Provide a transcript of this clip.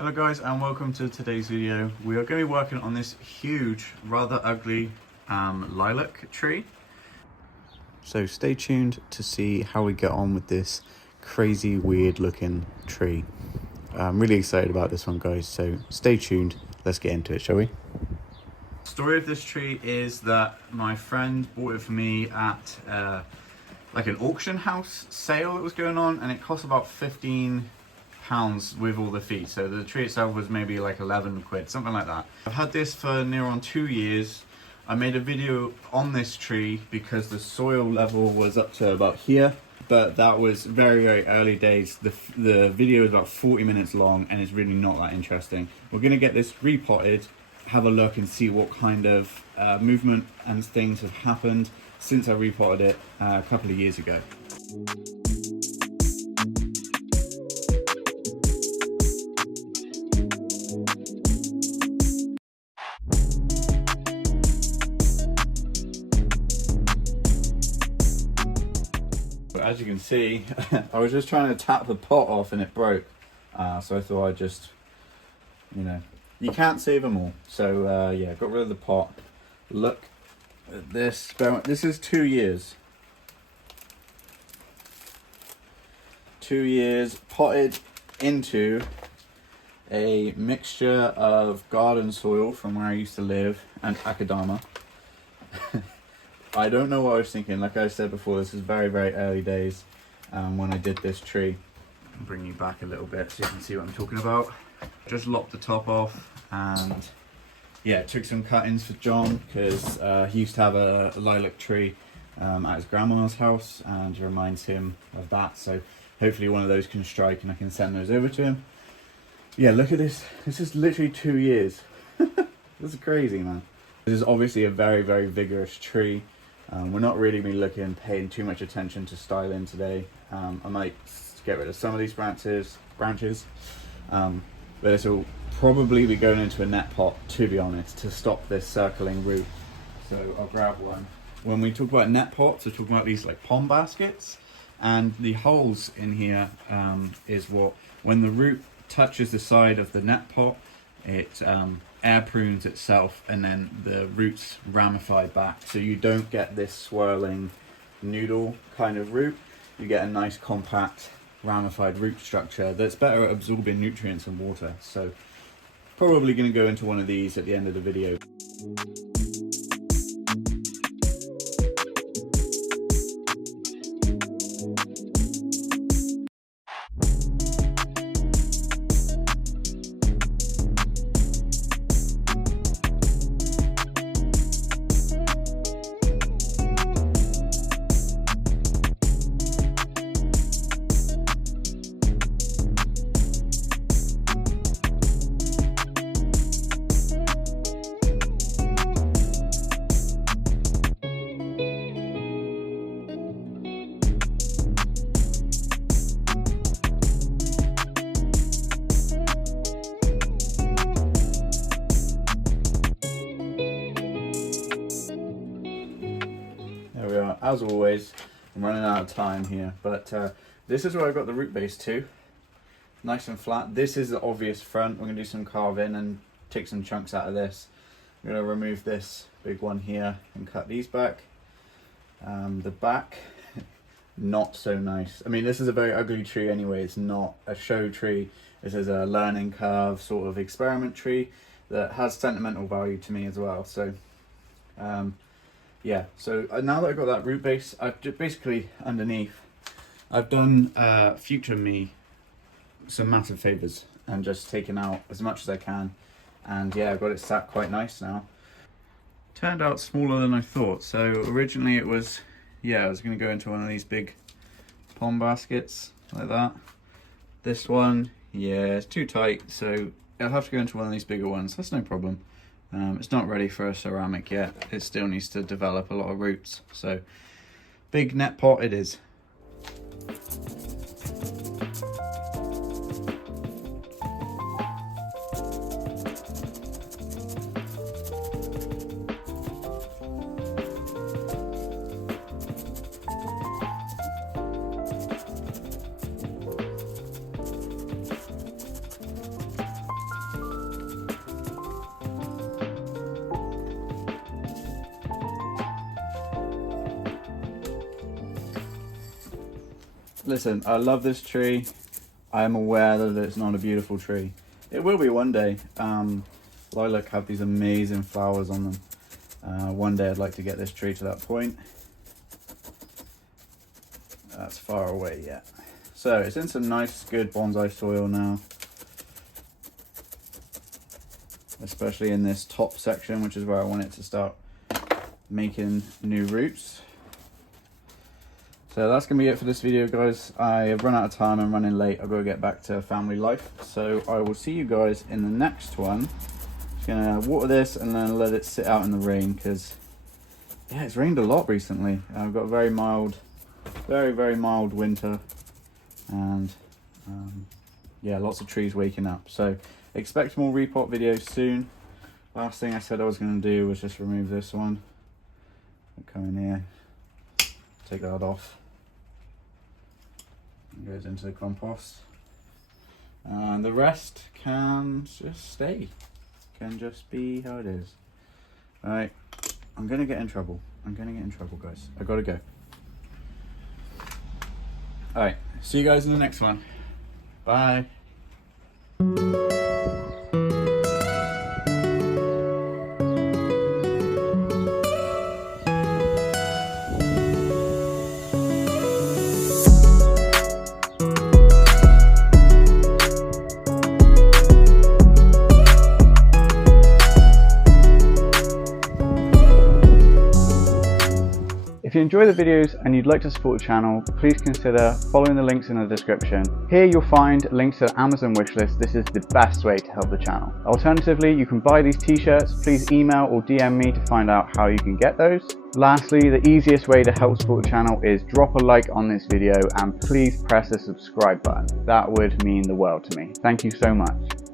Hello guys and welcome to today's video. We are going to be working on this huge, rather ugly lilac tree. So stay tuned to see how we get on with this crazy, weird looking tree. I'm really excited about this one guys, so stay tuned. Let's get into it, shall we? The story of this tree is that my friend bought it for me at like an auction house sale that was going on, and it cost about £15 with all the fees. So the tree itself was maybe like 11 quid, something like that. I've had this for near on 2 years. I made a video on this tree because the soil level was up to about here, but that was very, very early days. The video is about 40 minutes long and it's really not that interesting. We're gonna get this repotted, have a look and see what kind of movement and things have happened since I repotted it a couple of years ago. As you can see, I was just trying to tap the pot off and it broke. So I thought I'd just, you can't save them all. So yeah, got rid of the pot. Look at this. This is 2 years. 2 years potted into a mixture of garden soil from where I used to live and akadama. I don't know what I was thinking. Like I said before, this is very, very early days when I did this tree. I'll bring you back a little bit so you can see what I'm talking about. Just lopped the top off and yeah, took some cuttings for John because he used to have a lilac tree at his grandma's house and it reminds him of that. So hopefully one of those can strike and I can send those over to him. Yeah, look at this. This is literally 2 years. This is crazy, man. This is obviously a very, very vigorous tree. We're not really paying too much attention to styling today. I might get rid of some of these branches, but this will probably be going into a net pot, to be honest, to stop this circling root. So I'll grab one. When we talk about net pots, we're talking about these like pond baskets, and the holes in here is what, when the root touches the side of the net pot, it air prunes itself and then the roots ramify back, so you don't get this swirling noodle kind of root. You get a nice compact ramified root structure that's better at absorbing nutrients and water. So probably going to go into one of these at the end of the video. As always, I'm running out of time here, but this is where I got the root base to. Nice and flat. This is the obvious front. We're going to do some carving and take some chunks out of this. I'm going to remove this big one here and cut these back. The back, not so nice. I mean, this is a very ugly tree anyway. It's not a show tree. This is a learning curve sort of experiment tree that has sentimental value to me as well. So yeah, so now that I've got that root base, I've just basically underneath, I've done future me some massive favours and just taken out as much as I can. And yeah, I've got it sat quite nice now. Turned out smaller than I thought. So originally it was, yeah, I was going to go into one of these big pond baskets like that. This one, yeah, it's too tight, so I'll have to go into one of these bigger ones. That's no problem. It's not ready for a ceramic yet. It still needs to develop a lot of roots. So big net pot it is. listen, I love this tree. I am aware that it's not a beautiful tree. It will be one day. Lilac have these amazing flowers on them. One day I'd like to get this tree to that point. That's far away yet. So it's in some nice, good bonsai soil now. Especially in this top section, which is where I want it to start making new roots. So that's going to be it for this video, guys. I have run out of time. I'm running late. I've got to get back to family life. So I will see you guys in the next one. Just going to water this and then let it sit out in the rain, because yeah, it's rained a lot recently. I've got a very mild, very mild winter, and yeah, lots of trees waking up. So expect more repot videos soon. Last thing I said I was going to do was just remove this one. Come in here, take that off. It goes into the compost, and the rest can just stay. Can just be how it is. All right, I'm gonna get in trouble. Guys. I gotta go. All right, see you guys in the next one. Bye. If you enjoy the videos and you'd like to support the channel, please consider following the links in the description. Here you'll find links to the Amazon wishlist. This is the best way to help the channel. Alternatively, you can buy these t-shirts. Please email or DM me to find out how you can get those. Lastly, the easiest way to help support the channel is drop a like on this video and please press the subscribe button. That would mean the world to me. Thank you so much.